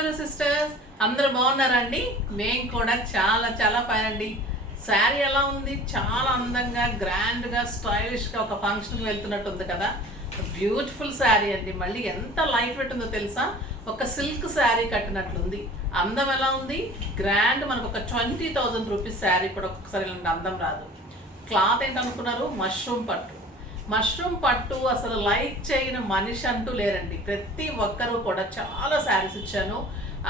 గురు sisters, అందరూ బాగున్నారండి? మేము కూడా చాలా చాలా ఫైన్ అండి. శారీ ఎలా ఉంది? చాలా అందంగా, గ్రాండ్గా, స్టైలిష్గా ఒక ఫంక్షన్కి వెళ్తున్నట్టు ఉంది కదా. బ్యూటిఫుల్ శారీ అండి. మళ్ళీ ఎంత లైట్ వెయిట్ ఉందో తెలుసా? ఒక సిల్క్ శారీ కట్టినట్లుంది. అందం ఎలా ఉంది? గ్రాండ్. మనకు ఒక 20,000 రూపీస్ శారీ కూడా ఒక్కొక్కసారి ఇలాంటి అందం రాదు. క్లాత్ ఏంటనుకున్నారు? మష్రూమ్ పట్టు. మష్రూమ్ పట్టు అసలు లైక్ చేయని మనిషి అంటూ లేరండి. ప్రతి ఒక్కరూ కూడా చాలా శారీస్ ఇచ్చాను,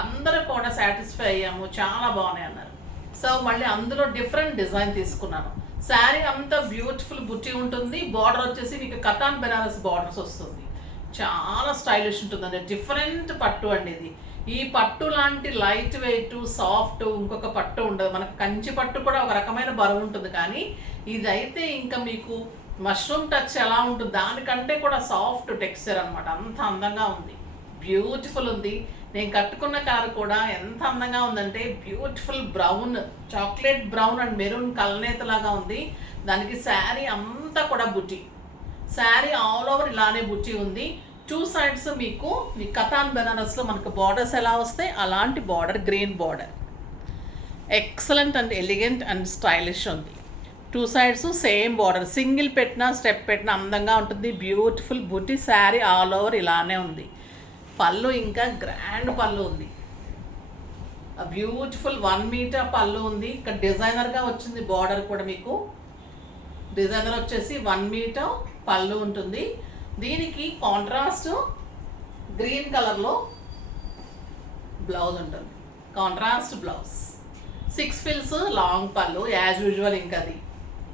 అందరూ కూడా సాటిస్ఫై అయ్యాము, చాలా బాగున్నాయి అన్నారు. సో మళ్ళీ అందులో డిఫరెంట్ డిజైన్ తీసుకున్నాను. శారీ అంతా బ్యూటిఫుల్ బుట్టి ఉంటుంది. బార్డర్ వచ్చేసి మీకు కతాన్ బెనారస్ బార్డర్స్ వస్తుంది. చాలా స్టైలిష్ ఉంటుందండి. డిఫరెంట్ పట్టు అండి ఇది. ఈ పట్టు లాంటి లైట్ వెయిట్ సాఫ్ట్ ఇంకొక పట్టు ఉండదు. మనకు కంచి పట్టు కూడా ఒక రకమైన బరువు ఉంటుంది, కానీ ఇదైతే ఇంకా మీకు మష్రూమ్ టచ్ ఎలా ఉంటుంది దానికంటే కూడా సాఫ్ట్ టెక్స్చర్ అనమాట. అంత అందంగా ఉంది, బ్యూటిఫుల్ ఉంది. నేను కట్టుకున్న కారు కూడా ఎంత అందంగా ఉందంటే beautiful brown, chocolate brown and maroon కలనేతలాగా ఉంది. దానికి శారీ అంతా కూడా బుట్టి. శారీ ఆల్ ఓవర్ ఇలానే బుట్టి ఉంది. 2 సైడ్స్ మీకు కతాన్ బెనారస్లో మనకు బార్డర్స్ ఎలా వస్తాయి అలాంటి border, green border. Excellent and elegant and stylish ఉంది. 2 సైడ్స్ సేమ్ బార్డర్. సింగిల్ పెట్టినా స్టెప్ పెట్టినా అందంగా ఉంటుంది. బ్యూటిఫుల్ బుట్టి. శారీ ఆల్ ఓవర్ ఇలానే ఉంది. పళ్ళు ఇంకా గ్రాండ్ పళ్ళు ఉంది. బ్యూటిఫుల్ 1 మీటర్ పళ్ళు ఉంది. ఇక్కడ డిజైనర్గా వచ్చింది బార్డర్ కూడా. మీకు డిజైనర్ వచ్చేసి 1 మీటర్ పళ్ళు ఉంటుంది. దీనికి కాంట్రాస్ట్ గ్రీన్ కలర్లో బ్లౌజ్ ఉంటుంది. Contrast blouse. 6 ఫిల్స్ లాంగ్ పళ్ళు యాజ్ యూజువల్. ఇంకా అది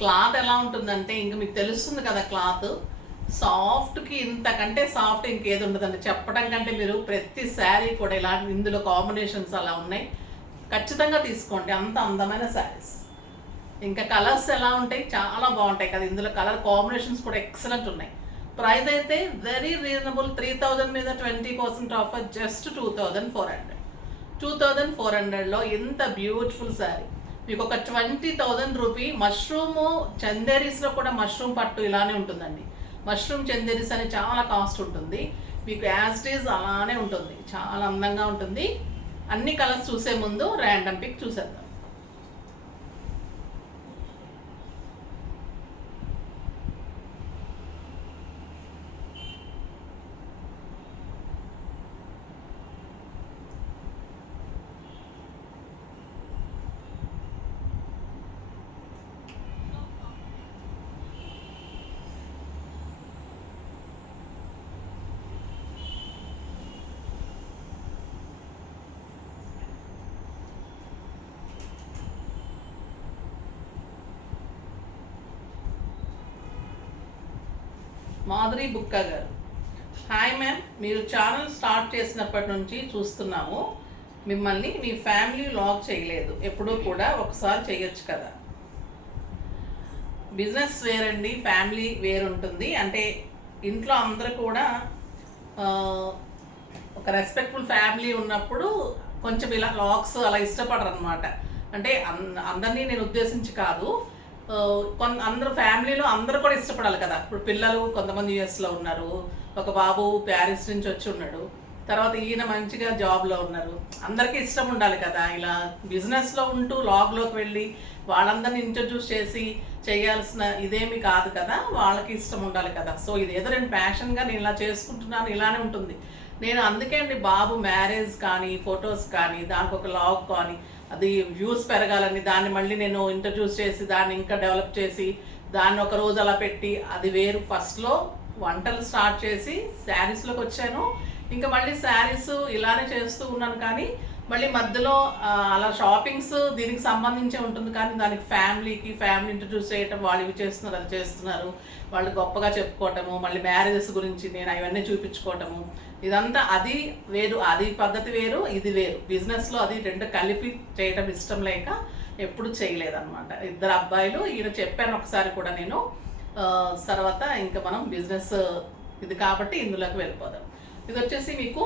క్లాత్ ఎలా ఉంటుందంటే ఇంకా మీకు తెలుస్తుంది కదా, క్లాత్ సాఫ్ట్కి ఇంతకంటే సాఫ్ట్ ఇంకేది ఉండదండి. చెప్పడం కంటే మీరు ప్రతి శారీ కూడా ఇలాంటి ఇందులో కాంబినేషన్స్ అలా ఉన్నాయి. ఖచ్చితంగా తీసుకోండి, అంత అందమైన శారీస్. ఇంకా కలర్స్ ఎలా ఉంటాయి? చాలా బాగుంటాయి కదా. ఇందులో కలర్ కాంబినేషన్స్ కూడా ఎక్సలెంట్ ఉన్నాయి. ప్రైస్ అయితే వెరీ రీజనబుల్. 3,000 మీద 20% ఆఫర్. జస్ట్ 2,400. 2,400లో ఇంత బ్యూటిఫుల్ శారీ మీకు ఒక 20,000 రూపీ. మష్రూము చందేరీస్లో కూడా మష్రూమ్ పట్టు ఇలానే ఉంటుందండి. మష్రూమ్ చందేరీస్ అని చాలా కాస్ట్ ఉంటుంది. మీకు యాజ్ ఇట్ ఈజ్ అలానే ఉంటుంది. చాలా అందంగా ఉంటుంది. అన్ని కలర్స్ చూసే ముందు ర్యాండమ్ పిక్ చూసేద్దాం. మాధురి బుక్క గారు, హాయ్ మ్యామ్, మీరు ఛానల్ స్టార్ట్ చేసినప్పటి నుంచి చూస్తున్నాము. మిమ్మల్ని మీ ఫ్యామిలీ లాగ్ చేయలేదు. ఎప్పుడూ కూడా ఒకసారి చేయొచ్చు కదా. బిజినెస్ వేరండి, ఫ్యామిలీ వేరుంటుంది. అంటే ఇంట్లో అందరూ కూడా ఒక రెస్పెక్ట్ఫుల్ ఫ్యామిలీ ఉన్నప్పుడు కొంచెం ఇలా లాగ్స్ అలా ఇష్టపడరు అనమాట. అంటే అందరినీ నేను ఉద్దేశించి కాదు, అందరూ ఫ్యామిలీలో అందరూ కూడా ఇష్టపడాలి కదా. ఇప్పుడు పిల్లలు కొంతమంది యూఎస్లో ఉన్నారు, ఒక బాబు ప్యారిస్ నుంచి వచ్చి ఉన్నాడు, తర్వాత ఈయన మంచిగా జాబ్లో ఉన్నారు. అందరికీ ఇష్టం ఉండాలి కదా. ఇలా బిజినెస్లో ఉంటూ లాగ్లోకి వెళ్ళి వాళ్ళందరినీ ఇంట్రడ్యూస్ చేసి చేయాల్సిన ఇదేమి కాదు కదా. వాళ్ళకి ఇష్టం ఉండాలి కదా. సో ఇదేదో నేను ప్యాషన్గా నేను ఇలా చేసుకుంటున్నాను, ఇలానే ఉంటుంది. నేను అందుకే అండి బాబు మ్యారేజ్ కానీ ఫొటోస్ కానీ దానికి ఒక లాగ్ కానీ అది వ్యూస్ పెరగాలని దాన్ని మళ్ళీ నేను ఇంట్రడ్యూస్ చేసి దాన్ని ఇంకా డెవలప్ చేసి దాన్ని ఒక రోజు అలా పెట్టి అది వేరు. ఫస్ట్లో వంటలు స్టార్ట్ చేసి శారీస్లోకి వచ్చాను. ఇంకా మళ్ళీ శారీస్ ఇలానే చేస్తూ ఉన్నాను. కానీ మళ్ళీ మధ్యలో అలా షాపింగ్స్ దీనికి సంబంధించే ఉంటుంది. కానీ దానికి ఫ్యామిలీ ఇంట్రడ్యూస్ చేయటం, వాళ్ళు ఇవి చేస్తున్నారు అది చేస్తున్నారు, వాళ్ళు గొప్పగా చెప్పుకోవటము, మళ్ళీ మ్యారేజెస్ గురించి నేను అవన్నీ చూపించుకోవటము, ఇదంతా అది వేరు. అది పద్ధతి వేరు, ఇది వేరు. బిజినెస్లో అది 2 కలిపి చేయటం ఇష్టం లేక ఎప్పుడు చేయలేదన్నమాట. 2 అబ్బాయిలు. ఈయన చెప్పాను ఒకసారి కూడా నేను. తర్వాత ఇంకా మనం బిజినెస్ ఇది కాబట్టి ఇందులోకి వెళ్ళిపోదాం. ఇది వచ్చేసి మీకు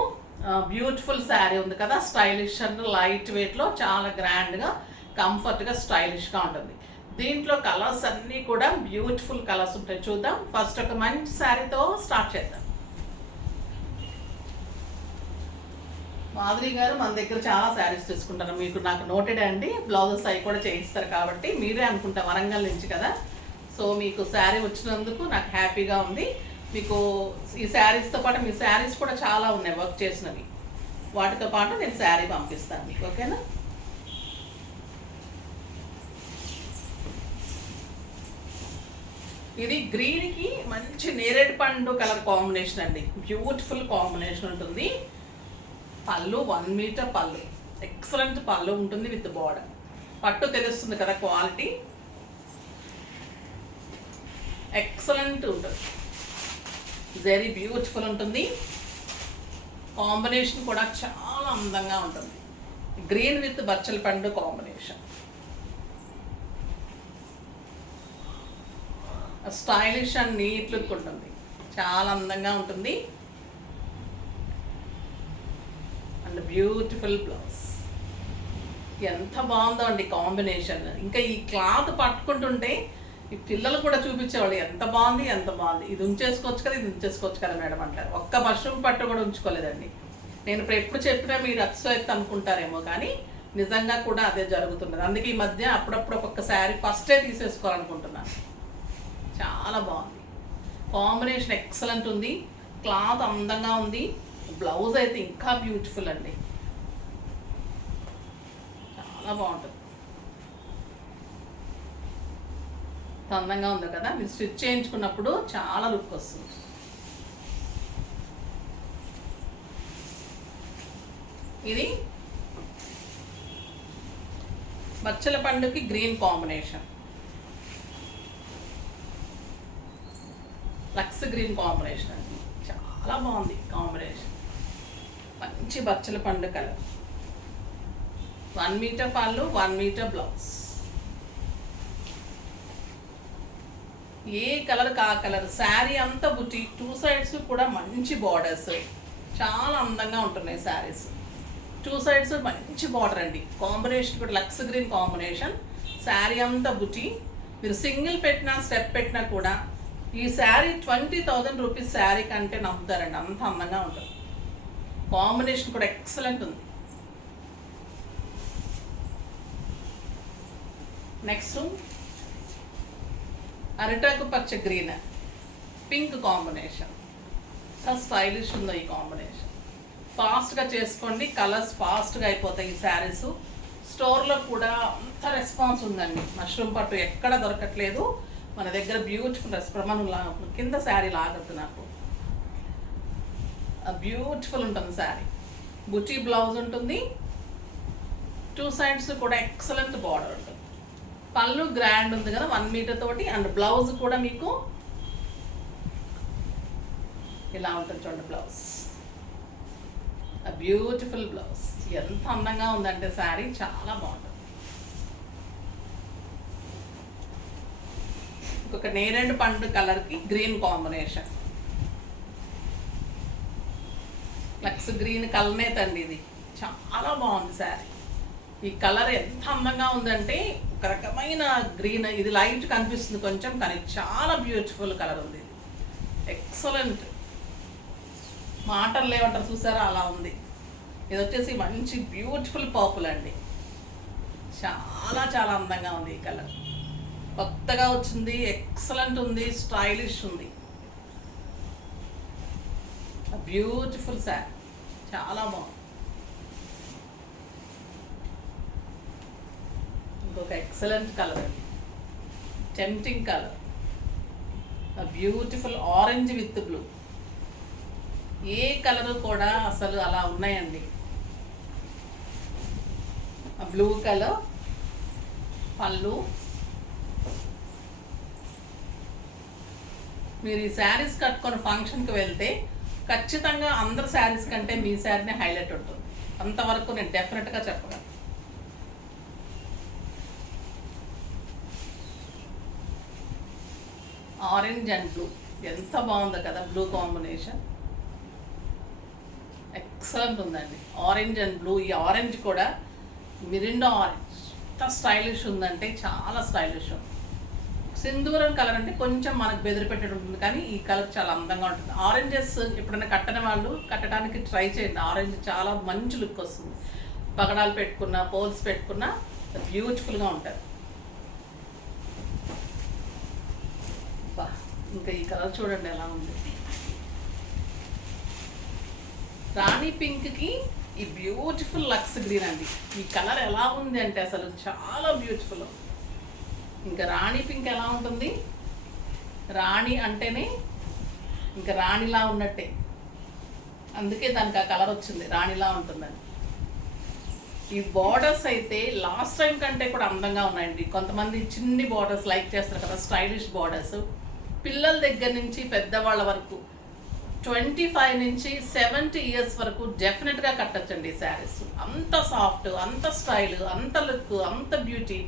బ్యూటిఫుల్ శారీ ఉంది కదా, స్టైలిష్ అండ్ లైట్ వెయిట్లో చాలా గ్రాండ్గా కంఫర్ట్గా స్టైలిష్గా ఉంటుంది. దీంట్లో కలర్స్ అన్నీ కూడా బ్యూటిఫుల్ కలర్స్ ఉంటాయి. చూద్దాం. ఫస్ట్ ఒక మంచి శారీతో స్టార్ట్ చేద్దాం. మాధురి గారు మన దగ్గర చాలా శారీస్ తీసుకుంటారు, మీకు నాకు నోటెడ్ అండి. బ్లౌజెస్ అవి కూడా చేయిస్తారు కాబట్టి మీరే అనుకుంటా వరంగల్ నుంచి కదా. సో మీకు శారీ వచ్చినందుకు నాకు హ్యాపీగా ఉంది. మీకు ఈ శారీస్తో పాటు మీ శారీస్ కూడా చాలా ఉన్నాయి వర్క్ చేసినవి, వాటితో పాటు నేను శారీ పంపిస్తాను మీకు, ఓకేనా. ఇది గ్రీన్కి మంచి నేరేడు పండు కలర్ కాంబినేషన్ అండి, బ్యూటిఫుల్ కాంబినేషన్ ఉంటుంది. పళ్ళు 1 మీటర్ పళ్ళు, ఎక్సలెంట్ పళ్ళు ఉంటుంది విత్ బోర్డర్. పట్టు తెలుస్తుంది కదా, క్వాలిటీ ఎక్సలెంట్ ఉంటుంది, వెరీ బ్యూటిఫుల్ ఉంటుంది. కాంబినేషన్ కూడా చాలా అందంగా ఉంటుంది, గ్రీన్ విత్ బచ్చల పండు combination. Stylish and neat look ఉంటుంది, చాలా అందంగా ఉంటుంది. అండ్ బ్యూటిఫుల్ బ్లౌజ్, ఎంత బాగుందో అండి కాంబినేషన్. ఇంకా ఈ క్లాత్ పట్టుకుంటుంటే ఈ పిల్లలు కూడా చూపించేవాళ్ళు ఎంత బాగుంది ఎంత బాగుంది, ఇది ఉంచేసుకోవచ్చు కదా ఇది ఉంచేసుకోవచ్చు కదా మేడం అంటారు. ఒక్క మష్రూమ్ పట్టు కూడా ఉంచుకోలేదండి నేను. ఇప్పుడు ఎప్పుడు చెప్పినా మీరు అతిశయోక్తి అనుకుంటారేమో, కానీ నిజంగా కూడా అదే జరుగుతున్నది. అందుకే ఈ మధ్య అప్పుడప్పుడు ఒక్కొక్క శారీ ఫస్టే తీసేసుకోవాలనుకుంటున్నాను. చాలా బాగుంది కాంబినేషన్, ఎక్సలెంట్ ఉంది, క్లాత్ అందంగా ఉంది. బ్లౌజ్ అయితే ఇంకా బ్యూటిఫుల్ అండి, చాలా బాగుంటుంది, అందంగా ఉంది కదా. మీరు స్టిచ్ చేయించుకున్నప్పుడు చాలా లుక్ వస్తుంది. ఇది బచ్చల పండుకి గ్రీన్ కాంబినేషన్, లక్స్ గ్రీన్ కాంబినేషన్ అండి, చాలా బాగుంది కాంబినేషన్. మంచి బచ్చల పండు కలర్, 1 మీటర్ పళ్ళు 1 మీటర్ బ్లౌజ్. ఏ కలర్ కా కలర్, శారీ అంతా బుట్టి, 2 సైడ్స్ కూడా మంచి బార్డర్స్, చాలా అందంగా ఉంటున్నాయి శారీస్. 2 సైడ్స్ మంచి బార్డర్ అండి, కాంబినేషన్ కూడా లక్స్ గ్రీన్ కాంబినేషన్. శారీ అంతా బుట్టి, మీరు సింగిల్ పెట్టినా స్టెప్ పెట్టినా కూడా ఈ శారీ 20,000 రూపీస్ శారీ కంటే నమ్ముతారండి, అంత అందంగా ఉంటుంది. కాంబినేషన్ కూడా ఎక్సలెంట్ ఉంది. నెక్స్ట్ అరిటాకు పచ్చ గ్రీన్ పింక్ కాంబినేషన్, చాలా స్టైలిష్ ఉందో ఈ కాంబినేషన్. ఫాస్ట్గా చేసుకోండి, కలర్స్ ఫాస్ట్గా అయిపోతాయి ఈ శారీస్. స్టోర్లో కూడా అంత రెస్పాన్స్ ఉందండి, మష్రూమ్ పట్టు ఎక్కడ దొరకట్లేదు మన దగ్గర. బ్యూటిఫుల్ రెస్పాన్స్, కింద శారీ లాగద్దు నాకు, బ్యూటిఫుల్ ఉంటుంది శారీ. బుటీ బ్లౌజ్ ఉంటుంది, 2 సైడ్స్ కూడా ఎక్సలెంట్ బార్డర్ ఉంటుంది. పళ్ళు గ్రాండ్ ఉంది కదా 1 మీటర్ తోటి, అండ్ బ్లౌజ్ కూడా మీకు ఇలా ఉంటుంది చూడండి బ్లౌజ్, బ్యూటిఫుల్ బ్లౌజ్. ఎంత అందంగా ఉందంటే శారీ, చాలా బాగుంటుంది. ఇంకొక నేరేడు పండు కలర్కి గ్రీన్ కాంబినేషన్, లక్స్ గ్రీన్ కలనేత అండి, ఇది చాలా బాగుంది శారీ. ఈ కలర్ ఎంత అందంగా ఉందంటే ఒక రకమైన గ్రీన్, ఇది లైట్ కనిపిస్తుంది కొంచెం, కానీ చాలా బ్యూటిఫుల్ కలర్ ఉంది, ఇది ఎక్సలెంట్. మాటలు లేవంటారు చూసారా, అలా ఉంది. ఇది వచ్చేసి మంచి బ్యూటిఫుల్ పర్పుల్ అండి, చాలా చాలా అందంగా ఉంది ఈ కలర్. కొత్తగా వచ్చింది, ఎక్సలెంట్ ఉంది, స్టైలిష్ ఉంది, బ్యూటిఫుల్ శారీ, చాలా బాగుంది. ఇంకొక ఎక్సలెంట్ కలర్ అండి, tempting colour, beautiful orange with blue. A colour కూడా అసలు అలా ఉన్నాయండి. బ్లూ కలర్ పళ్ళు. మీరు ఈ శారీస్ కట్టుకొని ఫంక్షన్కి వెళ్తే ఖచ్చితంగా అందరు శారీస్ కంటే మీ శారీనే హైలైట్ ఉంటుంది, అంతవరకు నేను డెఫినెట్గా చెప్పగలను. ఆరెంజ్ అండ్ బ్లూ ఎంత బాగుందో కదా, బ్లూ కాంబినేషన్ ఎక్సలెంట్ ఉందండి. ఆరెంజ్ అండ్ బ్లూ, ఈ ఆరెంజ్ కూడా మిరిండా ఆరెంజ్, ఎంత స్టైలిష్ ఉందంటే చాలా స్టైలిష్ ఉంది. సింధూరం కలర్ అంటే కొంచెం మనకు బెదిరి పెట్టేది ఉంటుంది, కానీ ఈ కలర్ చాలా అందంగా ఉంటుంది. ఆరెంజెస్ ఎప్పుడైనా కట్టని వాళ్ళు కట్టడానికి ట్రై చేయండి. ఆరెంజ్ చాలా మంచి లుక్ వస్తుంది. పగడాలు పెట్టుకున్నా, పోల్స్ పెట్టుకున్నా బ్యూటిఫుల్గా ఉంటుంది. ఇంకా ఈ కలర్ చూడండి ఎలా ఉంది. రాణి పింక్కి ఈ బ్యూటిఫుల్ లక్స్ గ్రీన్ అండి. ఈ కలర్ ఎలా ఉంది అంటే అసలు చాలా బ్యూటిఫుల్. ఇంకా రాణి పింక్ ఎలా ఉంటుంది, రాణి అంటేనే ఇంకా రాణిలా ఉన్నట్టే, అందుకే దానికి ఆ కలర్ వచ్చింది, రాణిలా ఉంటుందని. ఈ బార్డర్స్ అయితే లాస్ట్ టైం కంటే కూడా అందంగా ఉన్నాయండి. కొంతమంది చిన్ని బార్డర్స్ లైక్ చేస్తారు కదా, స్టైలిష్ బార్డర్స్. పిల్లల దగ్గర నుంచి పెద్దవాళ్ళ వరకు 25 నుంచి 70 ఇయర్స్ వరకు డెఫినెట్గా కట్టచ్చండి శారీస్. అంత సాఫ్ట్, అంత స్టైల్, అంత లుక్, అంత బ్యూటీ.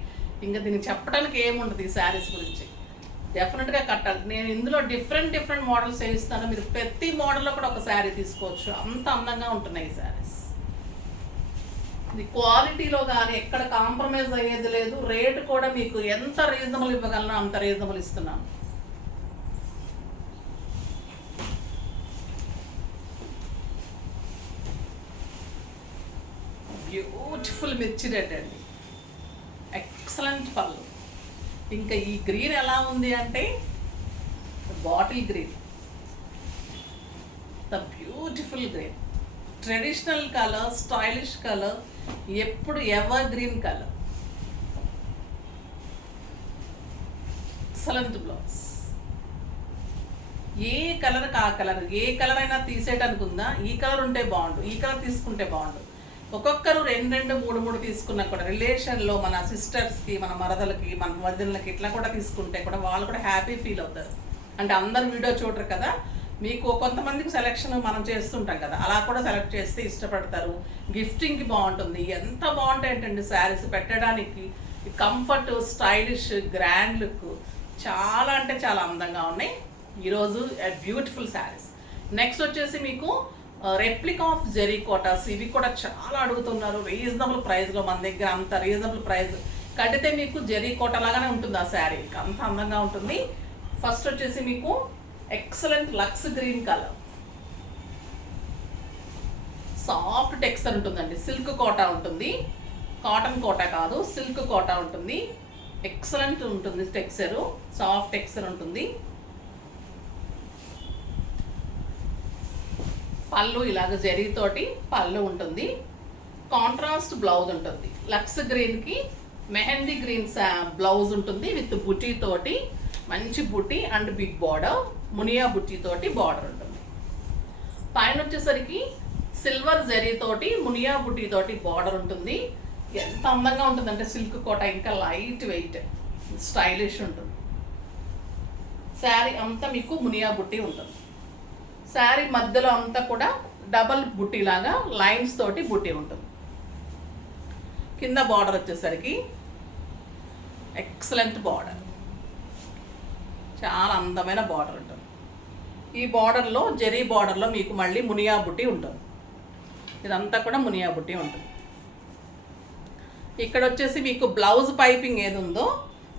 ఇంకా దీనికి చెప్పడానికి ఏముండదు ఈ శారీస్ గురించి. డెఫినెట్గా కట్టాలి. నేను ఇందులో డిఫరెంట్ మోడల్స్ వేయిస్తాను. మీరు ప్రతి మోడల్లో కూడా ఒక శారీ తీసుకోవచ్చు. అంత అందంగా ఉంటున్నాయి ఈ శారీస్. ఇది క్వాలిటీలో కానీ ఎక్కడ కాంప్రమైజ్ అయ్యేది లేదు. రేటు కూడా మీకు ఎంత రీజనబుల్ ఇవ్వగలనో అంత రీజనబుల్ ఇస్తున్నాను. బ్యూటిఫుల్ మిర్చి రెడ్ అండి, ఎక్సలెంట్ పళ్ళు. ఇంకా ఈ గ్రీన్ ఎలా ఉంది అంటే bottle green, the beautiful green. Traditional colour, stylish colour, ఎప్పుడు evergreen colour. Excellent blouse. ఏ కలర్ ఆ కలర్, ఏ కలర్ అయినా తీసేయడానికి ఉందా, ఈ కలర్ ఉంటే బాగుండు, ఈ కలర్ తీసుకుంటే బాగుండు. ఒక్కొక్కరు 2 3 తీసుకున్నా కూడా రిలేషన్లో మన సిస్టర్స్కి, మన మరదలకి, మన వదినలకి ఇట్లా కూడా తీసుకుంటే కూడా వాళ్ళు కూడా హ్యాపీ ఫీల్ అవుతారు. అంటే అందరు వీడియో చూడరు కదా, మీకు కొంతమందికి సెలెక్షన్ మనం చేస్తుంటాం కదా, అలా కూడా సెలెక్ట్ చేస్తే ఇష్టపడతారు. గిఫ్టింగ్కి బాగుంటుంది. ఎంత బాగుంటాయి ఏంటండి శారీస్ పెట్టడానికి. కంఫర్ట్, స్టైలిష్, గ్రాండ్ లుక్, చాలా అంటే చాలా అందంగా ఉన్నాయి ఈరోజు బ్యూటిఫుల్ శారీస్. నెక్స్ట్ వచ్చేసి మీకు రెప్లికా ఆఫ్ జెరీ కోటాస్. ఇవి కూడా చాలా అడుగుతున్నారు రీజనబుల్ ప్రైస్లో. మన దగ్గర అంత రీజనబుల్ ప్రైస్ కడితే మీకు జెరీ కోట లాగానే ఉంటుంది ఆ శారీ, అంత అందంగా ఉంటుంది. ఫస్ట్ వచ్చేసి మీకు ఎక్సలెంట్ లక్స్ గ్రీన్ కలర్, సాఫ్ట్ టెక్స్చర్ ఉంటుందండి. సిల్క్ కోటా ఉంటుంది, కాటన్ కోటా కాదు, సిల్క్ కోటా ఉంటుంది. ఎక్సలెంట్ ఉంటుంది టెక్స్చరు, సాఫ్ట్ టెక్స్చర్ ఉంటుంది. పళ్ళు ఇలాగ జరీతోటి పళ్ళు ఉంటుంది. కాంట్రాస్ట్ బ్లౌజ్ ఉంటుంది. లక్స్ గ్రీన్కి మెహందీ గ్రీన్ బ్లౌజ్ ఉంటుంది విత్ బుటీ తోటి, మంచి బుటీ అండ్ బిగ్ బార్డర్, మునియా బుటీ తోటి బార్డర్ ఉంటుంది. పైన వచ్చేసరికి సిల్వర్ జరీతోటి మునియా బుటీ తోటి బార్డర్ ఉంటుంది. ఎంత అందంగా ఉంటుందంటే సిల్క్ కోట, ఇంకా లైట్ వెయిట్, స్టైలిష్ ఉంటుంది. శారీ అంతా మీకు మునియా బుట్టి ఉంటుంది. శారీ మధ్యలో అంతా కూడా డబల్ బుట్టి లాగా లైన్స్ తోటి బుట్టి ఉంటుంది. కింద బార్డర్ వచ్చేసరికి ఎక్సలెంట్ బార్డర్, చాలా అందమైన బార్డర్ ఉంటుంది. ఈ బార్డర్లో జెరీ బార్డర్లో మీకు మళ్ళీ మునియా బుట్టి ఉంటుంది. ఇదంతా కూడా మునియా బుట్టి ఉంటుంది. ఇక్కడ వచ్చేసి మీకు బ్లౌజ్ పైపింగ్ ఏది ఉందో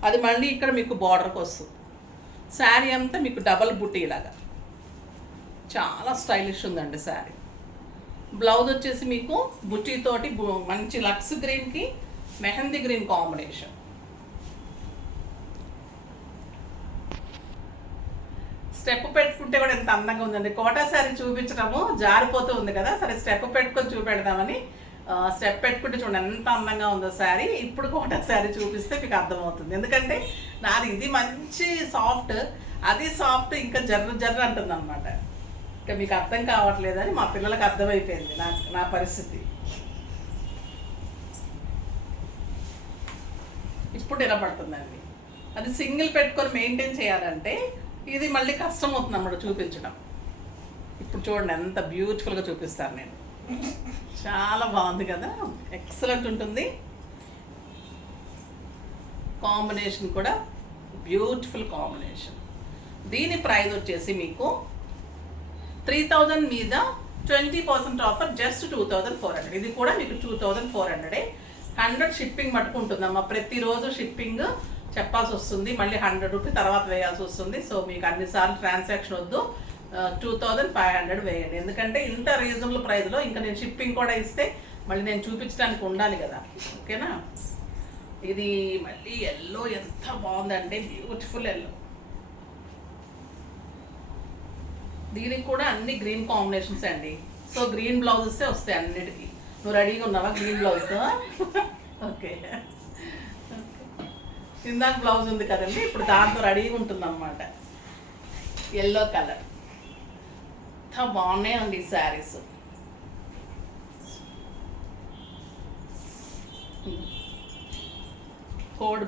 అది మళ్ళీ ఇక్కడ మీకు బార్డర్కి వస్తుంది. శారీ అంతా మీకు డబల్ బుట్టి లాగా చాలా స్టైలిష్ ఉందండి శారీ. బ్లౌజ్ వచ్చేసి మీకు బుట్టీతోటి మంచి లక్స్ గ్రీన్కి మెహందీ గ్రీన్ కాంబినేషన్. స్టెప్ పెట్టుకుంటే కూడా ఎంత అందంగా ఉందండి. కోటా శారీ చూపించడము జారిపోతూ ఉంది కదా, సరే స్టెప్ పెట్టుకొని చూపెడదామని స్టెప్ పెట్టుకుంటే చూడండి ఎంత అందంగా ఉందో శారీ. ఇప్పుడు కోటా శారీ చూపిస్తే మీకు అర్థమవుతుంది. ఎందుకంటే నాది ఇది మంచి సాఫ్ట్, అది సాఫ్ట్, ఇంకా జర్ర అంటుంది అనమాట. ఇంకా మీకు అర్థం కావట్లేదని మా పిల్లలకు అర్థమైపోయింది నా పరిస్థితి. ఇప్పుడు నిలబడుతుందండి. అది సింగిల్ పెట్టుకొని మెయింటైన్ చేయాలంటే ఇది మళ్ళీ కష్టం అవుతుంది అన్నమాట చూపించడం. ఇప్పుడు చూడండి ఎంత బ్యూటిఫుల్గా చూపిస్తాను నేను. చాలా బాగుంది కదా, ఎక్సలెంట్ ఉంటుంది. కాంబినేషన్ కూడా బ్యూటిఫుల్ కాంబినేషన్. దీని ప్రైస్ వచ్చేసి మీకు 3000 మీద 20% ఆఫర్, జస్ట్ 2400. ఇది కూడా మీకు 2400. 100 షిప్పింగ్ మట్టుకు ఉంటుందమ్మా. ప్రతిరోజు షిప్పింగ్ చెప్పాల్సి వస్తుంది, మళ్ళీ 100 రూపీస్ తర్వాత వేయాల్సి వస్తుంది. సో మీకు అన్నిసార్లు ట్రాన్సాక్షన్ వద్దు, 2500 వేయండి. ఎందుకంటే ఇంత రీజనబుల్ ప్రైస్లో ఇంకా నేను షిప్పింగ్ కూడా ఇస్తే మళ్ళీ నేను చూపించడానికి ఉండాలి కదా, ఓకేనా. ఇది మళ్ళీ ఎల్లో ఎంత బాగుందంటే బ్యూటిఫుల్ ఎల్లో. దీనికి కూడా అన్ని గ్రీన్ కాంబినేషన్స్ అండి. సో గ్రీన్ బ్లౌజెస్ వస్తాయి అన్నిటికీ. నువ్వు రెడీగా ఉన్నావా గ్రీన్ బ్లౌజ్తో? ఓకే, ఇందాక బ్లౌజ్ ఉంది కదండి, ఇప్పుడు దాంతో రెడీగా ఉంటుంది అన్నమాట. ఎల్లో కలర్ ఎంత బాగున్నాయండి ఈ శారీస్.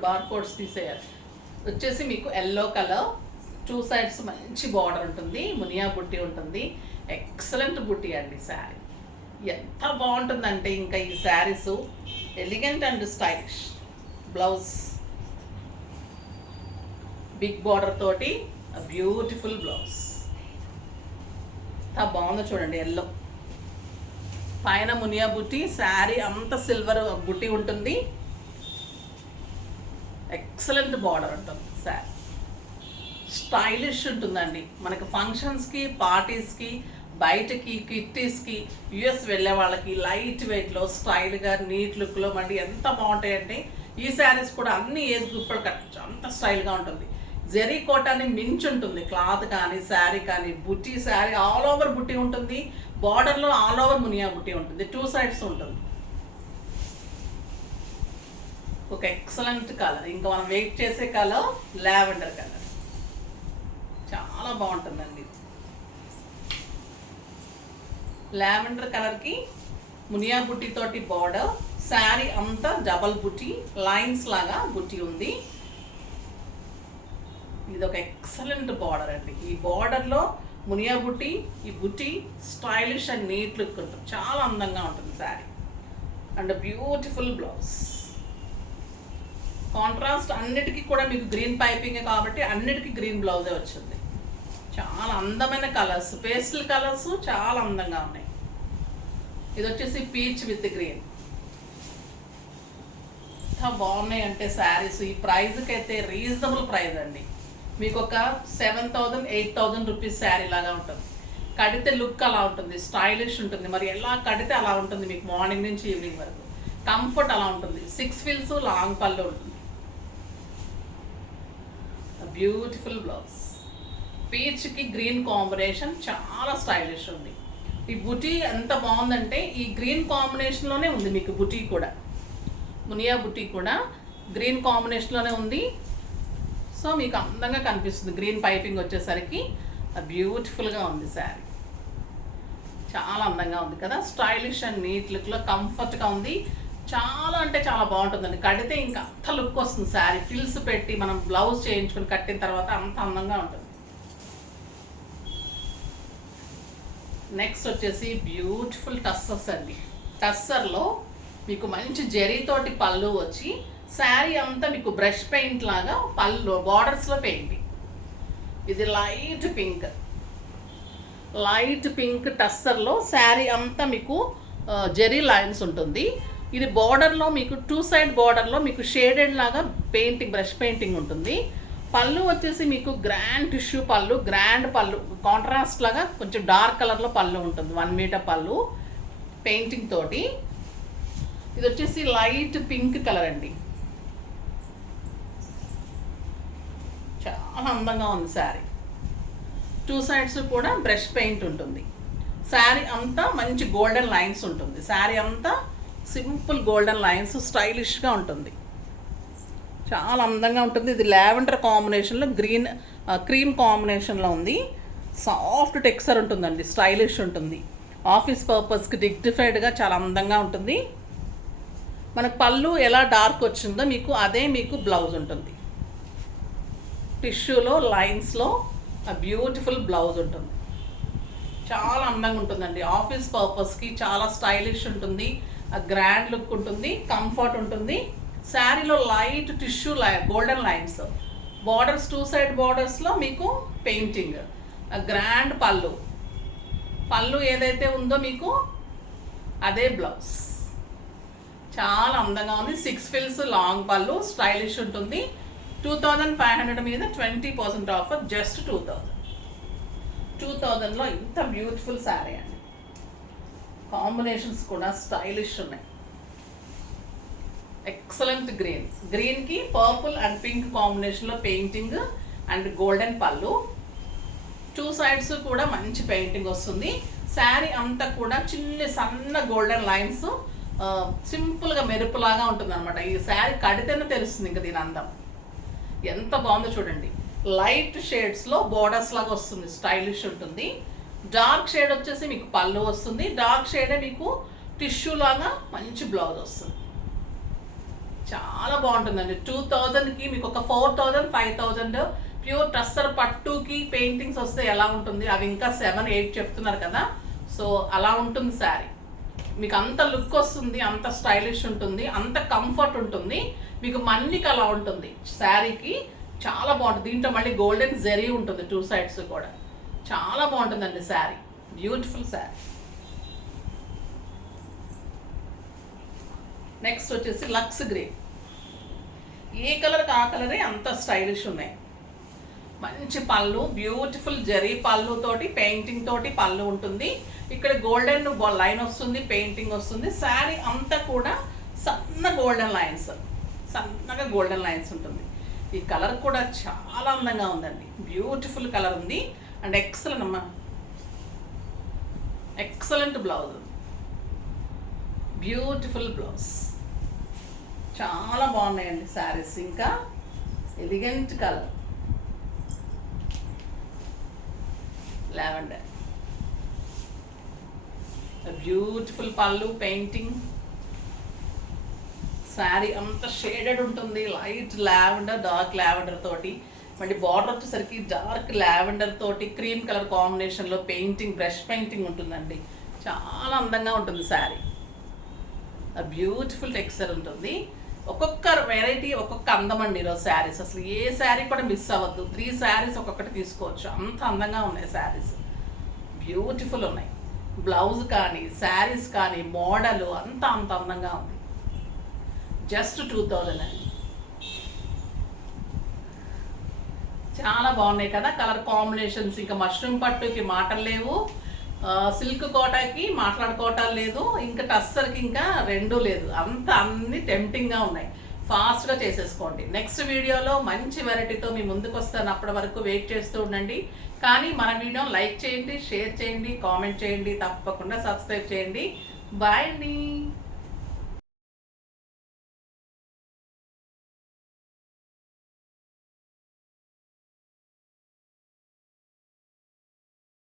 బార్ కోడ్స్ తీసేయాలి. వచ్చేసి మీకు ఎల్లో కలర్, 2 సైడ్స్ మంచి బార్డర్ ఉంటుంది, మునియా బుట్టి ఉంటుంది. ఎక్సలెంట్ బుట్టి అండి శారీ. ఎంత బాగుంటుందంటే ఇంకా ఈ saris elegant and stylish. Blouse big border తోటి బ్యూటిఫుల్ బ్లౌజ్. ఎంత బాగుందో చూడండి. ఎల్లో పైన మునియా బుట్టి, శారీ అంతా సిల్వర్ బుట్టి ఉంటుంది. ఎక్సలెంట్ బార్డర్ ఉంటుంది శారీ. స్టైలిష్ ఉంటుందండి. మనకి ఫంక్షన్స్కి, పార్టీస్కి, బయటకి, కిట్టీస్కి, యుఎస్ వెళ్ళే వాళ్ళకి లైట్ వెయిట్లో, స్టైల్గా, నీట్ లుక్లో మళ్ళీ ఎంత బాగుంటాయంటే ఈ శారీస్ కూడా అన్ని ఏజ్ గ్రూప్లో కట్టచ్చు. అంత స్టైల్గా ఉంటుంది. జెరీ కోటాని మించి ఉంటుంది క్లాత్ కానీ, శారీ కానీ. బుట్టి శారీ ఆల్ ఓవర్ బుట్టి ఉంటుంది. బార్డర్లో ఆల్ ఓవర్ మునియా బుట్టి ఉంటుంది. 2 సైడ్స్ ఉంటుంది. ఒక ఎక్సలెంట్ కలర్. ఇంకా మనం వెయిట్ చేసే కలర్ లావెండర్ కలర్. చాలా బాగుంటుందండి. లావెండర్ కలర్కి మునియా బుట్టి తోటి బార్డర్, శారీ అంతా డబల్ బుట్టి, లైన్స్ లాగా బుట్టి ఉంది. ఇది ఒక ఎక్సలెంట్ బార్డర్ అండి. ఈ బార్డర్లో మునియా బుట్టి, ఈ బుట్టి స్టైలిష్ అండ్ నీట్ లుక్ ఉంటుంది. చాలా అందంగా ఉంటుంది sari. And beautiful blouse. Contrast అన్నిటికీ కూడా మీకు గ్రీన్ పైపింగ్ కాబట్టి అన్నిటికీ గ్రీన్ బ్లౌజే వచ్చింది. చాలా అందమైన కలర్స్, పేస్టల్ కలర్స్ చాలా అందంగా ఉన్నాయి. ఇది వచ్చేసి పీచ్ విత్ గ్రీన్. ఎంత బాగున్నాయి అంటే శారీస్. ఈ ప్రైస్కి అయితే రీజనబుల్ ప్రైస్ అండి. మీకు ఒక 7000, 8000 రూపీస్ శారీ లాగా ఉంటుంది. కడితే లుక్ అలా ఉంటుంది, స్టైలిష్ ఉంటుంది. మరి ఎలా కడితే అలా ఉంటుంది మీకు మార్నింగ్ నుంచి ఈవినింగ్ వరకు. కంఫర్ట్ అలా ఉంటుంది. 6 ఫీల్స్ లాంగ్ పళ్ళు ఉంటుంది. Beautiful blouse. పీచ్కి గ్రీన్ కాంబినేషన్ చాలా స్టైలిష్ ఉంది. ఈ బుటీ ఎంత బాగుందంటే ఈ గ్రీన్ కాంబినేషన్లోనే ఉంది మీకు. బుటీ కూడా, మునియా బుటీ కూడా గ్రీన్ కాంబినేషన్లోనే ఉంది. సో మీకు అందంగా కనిపిస్తుంది. గ్రీన్ పైపింగ్ వచ్చేసరికి బ్యూటిఫుల్గా ఉంది శారీ. చాలా అందంగా ఉంది కదా. స్టైలిష్ అండ్ నీట్ లుక్లో కంఫర్ట్గా ఉంది. చాలా అంటే చాలా బాగుంటుందండి. కడితే ఇంకా అంత లుక్ వస్తుంది శారీ. ఫిల్స్ పెట్టి మనం బ్లౌజ్ చేయించుకుని కట్టిన తర్వాత అంత అందంగా ఉంటుంది. నెక్స్ట్ వచ్చేసి బ్యూటిఫుల్ టస్సర్స్ అండి. టస్సర్లో మీకు మంచి జరీతోటి పళ్ళు వచ్చి శారీ అంతా మీకు బ్రష్ పెయింట్ లాగా పళ్ళు బార్డర్స్లో పెయింటింగ్. ఇది లైట్ పింక్ టస్సర్లో శారీ అంతా మీకు జరీ లైన్స్ ఉంటుంది. ఇది బార్డర్లో మీకు 2 సైడ్ బార్డర్లో మీకు షేడెడ్ లాగా పెయింటింగ్, బ్రష్ పెయింటింగ్ ఉంటుంది. పళ్ళు వచ్చేసి మీకు గ్రాండ్ టిష్యూ పళ్ళు, గ్రాండ్ పళ్ళు, కాంట్రాస్ట్ లాగా కొంచెం డార్క్ కలర్లో పళ్ళు ఉంటుంది. 1 మీటర్ పళ్ళు పెయింటింగ్ తోటి. ఇది వచ్చేసి లైట్ పింక్ కలర్ అండి. చాలా అందంగా ఉంది శారీ. 2 సైడ్స్ కూడా బ్రష్ పెయింట్ ఉంటుంది. శారీ అంతా మంచి గోల్డెన్ లైన్స్ ఉంటుంది. శారీ అంతా సింపుల్ గోల్డెన్ లైన్స్, స్టైలిష్గా ఉంటుంది. చాలా అందంగా ఉంటుంది. ఇది లావెండర్ కాంబినేషన్లో క్రీమ్ కాంబినేషన్లో ఉంది. సాఫ్ట్ టెక్స్చర్ ఉంటుందండి, స్టైలిష్ ఉంటుంది. ఆఫీస్ పర్పస్కి డిగ్నిఫైడ్గా చాలా అందంగా ఉంటుంది. మనకు పళ్ళు ఎలా డార్క్ వచ్చిందో మీకు అదే మీకు బ్లౌజ్ ఉంటుంది. టిష్యూలో లైన్స్లో బ్యూటిఫుల్ బ్లౌజ్ ఉంటుంది. చాలా అందంగా ఉంటుందండి. ఆఫీస్ పర్పస్కి చాలా స్టైలిష్ ఉంటుంది. గ్రాండ్ లుక్ ఉంటుంది, కంఫర్ట్ ఉంటుంది. శారీలో light tissue golden lines, borders 2 side బార్డర్స్లో మీకు పెయింటింగ్. గ్రాండ్ పళ్ళు ఏదైతే ఉందో మీకు అదే బ్లౌజ్. చాలా అందంగా ఉంది. 6 ఫిల్స్ లాంగ్ పళ్ళు, స్టైలిష్ ఉంటుంది. 2500 మీద 20% ఆఫర్, జస్ట్ 2000లో ఇంత బ్యూటిఫుల్ శారీ అండి. కాంబినేషన్స్ కూడా స్టైలిష్ ఉన్నాయి. ఎక్సలెంట్ గ్రీన్కి పర్పుల్ అండ్ పింక్ కాంబినేషన్లో పెయింటింగ్ అండ్ గోల్డెన్ పళ్ళు. 2 sides కూడా మంచి పెయింటింగ్ వస్తుంది. శారీ అంతా కూడా సన్న గోల్డెన్ లైన్స్, సింపుల్గా మెరుపులాగా ఉంటుంది అనమాట. ఈ శారీ కడితేనే తెలుస్తుంది ఇంకా దీని అందం ఎంత బాగుందో చూడండి. లైట్ షేడ్స్లో బోర్డర్స్ లాగా వస్తుంది, స్టైలిష్ ఉంటుంది. డార్క్ షేడ్ వచ్చేసి మీకు పళ్ళు వస్తుంది, డార్క్ షేడే మీకు టిష్యూ లాగా మంచి బ్లౌజ్ వస్తుంది. చాలా బాగుంటుందండి. 2000కి మీకు ఒక 4000 5000 ప్యూర్ టస్సర్ పట్టుకి పెయింటింగ్స్ వస్తే ఎలా ఉంటుంది, అవి ఇంకా 7-8 చెప్తున్నారు కదా. సో అలా ఉంటుంది శారీ. మీకు అంత లుక్ వస్తుంది, అంత స్టైలిష్ ఉంటుంది, అంత కంఫర్ట్ ఉంటుంది, మీకు మన్నిక అలా ఉంటుంది శారీకి. చాలా బాగుంటుంది. దీంట్లో మళ్ళీ గోల్డెన్ జెరీ ఉంటుంది 2 sides కూడా. చాలా బాగుంటుందండి శారీ, బ్యూటిఫుల్ శారీ. నెక్స్ట్ వచ్చేసి లక్స్ గ్రే. ఏ కలర్కి ఆ కలరే అంత స్టైలిష్ ఉన్నాయి. మంచి పళ్ళు, బ్యూటిఫుల్ జరీ పళ్ళు తోటి పెయింటింగ్ తోటి పళ్ళు ఉంటుంది. ఇక్కడ గోల్డెన్ లైన్ వస్తుంది, పెయింటింగ్ వస్తుంది. శారీ అంతా కూడా సన్నగా గోల్డెన్ లైన్స్ ఉంటుంది. ఈ కలర్ కూడా చాలా అందంగా ఉందండి, బ్యూటిఫుల్ కలర్ ఉంది. And excellent blouse, beautiful blouse. చాలా బాగున్నాయండి శారీస్. ఇంకా ఎలిగెంట్ కలర్ లావెండర్, బ్యూటిఫుల్ పళ్ళు పెయింటింగ్. శారీ అంత షేడెడ్ ఉంటుంది, లైట్ లావెండర్ డార్క్ లావెండర్ తోటి. మళ్ళీ బార్డర్ వచ్చేసరికి డార్క్ లావెండర్ తోటి క్రీమ్ కలర్ కాంబినేషన్లో పెయింటింగ్, బ్రష్ పెయింటింగ్ ఉంటుందండి. చాలా అందంగా ఉంటుంది శారీ. బ్యూటిఫుల్ టెక్స్చర్ ఉంటుంది. ఒక్కొక్క వెరైటీ ఒక్కొక్క అందం అండి ఈరోజు శారీస్. అసలు ఏ శారీ కూడా మిస్ అవ్వద్దు. 3 sarees ఒక్కొక్కటి తీసుకోవచ్చు, అంత అందంగా ఉన్నాయి శారీస్. బ్యూటిఫుల్ ఉన్నాయి. బ్లౌజ్ కానీ శారీస్ కానీ మోడల్ అంత అందంగా ఉంది. జస్ట్ 2000 అండి. చాలా బాగున్నాయి కదా కలర్ కాంబినేషన్స్. ఇంకా మష్రూమ్ పట్టుకి మాటలు లేవు, సిల్క్ కోటాకి మాట్లాడుకోవటాలు లేదు, ఇంకా టస్సర్కి ఇంకా 2 లేదు. అన్ని టెంప్టింగ్గా ఉన్నాయి. ఫాస్ట్గా చేసేసుకోండి. నెక్స్ట్ వీడియోలో మంచి వెరైటీతో మీ ముందుకు వస్తాను. అప్పటి వరకు వెయిట్ చేస్తూ ఉండండి. కానీ మన వీడియో లైక్ చేయండి, షేర్ చేయండి, కామెంట్ చేయండి, తప్పకుండా సబ్స్క్రైబ్ చేయండి. బాయ్ అండి.